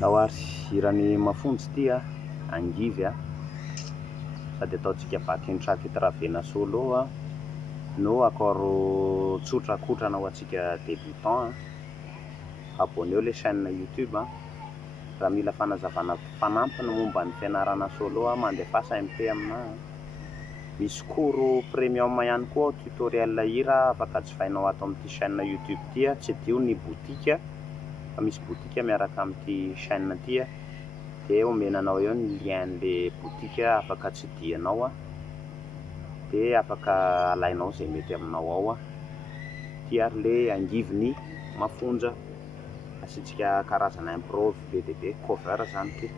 Laoary irany mafonjy ity angivy sady ataontsika bakentraka itaravena solo no akoro tsotra kotrana ho antsika débutant. Abonneo le chaîne YouTube raha mila fanazavana fanampiny momba ny fianarana solo mandefasa MP amina. Misy cours premium ihany koa tutoriel hira afaka jifainao ato amin'ity chaîne YouTube ity. Tsy adio ny boutique fa misy boutique miaraka amin'ity chaîne ity dia omenanao eo ny lien-le boutique afaka tsidihanao dia afaka alainao izay mety aminao ao. Ity ary le angiviny mafonja asitsika karazana improve be dia be cover zany ity.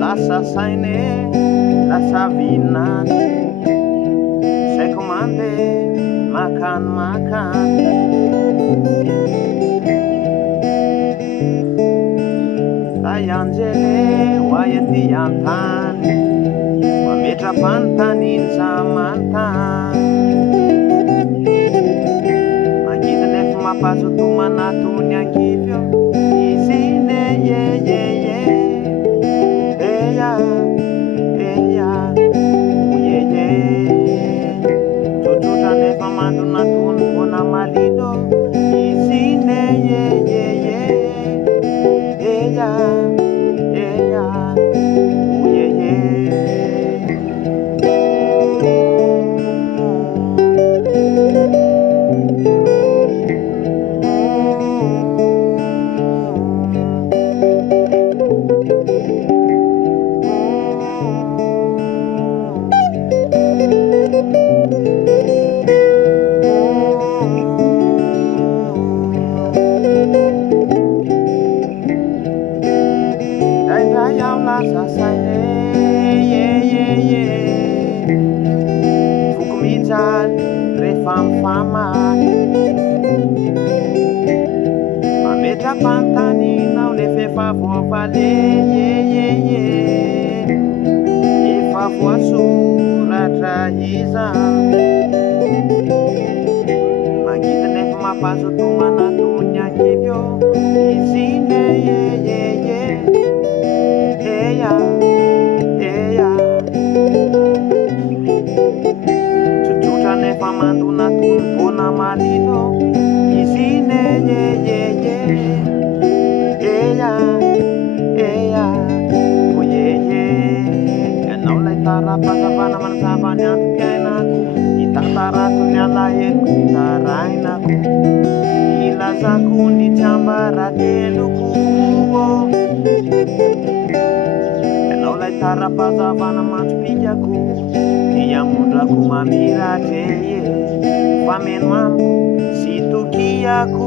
Lasa saine, lasa vinane, saiko mandeha makany. Tay anjele hoay aty antany, mametra-panontaniany zamantany. Mangidy nefa mampazotomana tony angivy izy ne tsotsotra nefa mandona tony bona malino izy ne lasa saine foko mijaly rehefa mifamaly mametra-panontanianao nefa voavale efa voasoratra izany. Mangidy nefa mampazotomana tony angivy izy ne tsotsotra nefa mandona tony bona malino izy ne ianao lay tara-pazavana manazava ny antom-piainako hitantarako ny alahelo sy tarainako ilazako ny tsiambarateloko. Ianao lay tara-pazavana mandrom-pikako diamondrako mamiratre fameno amiko sy tokiako.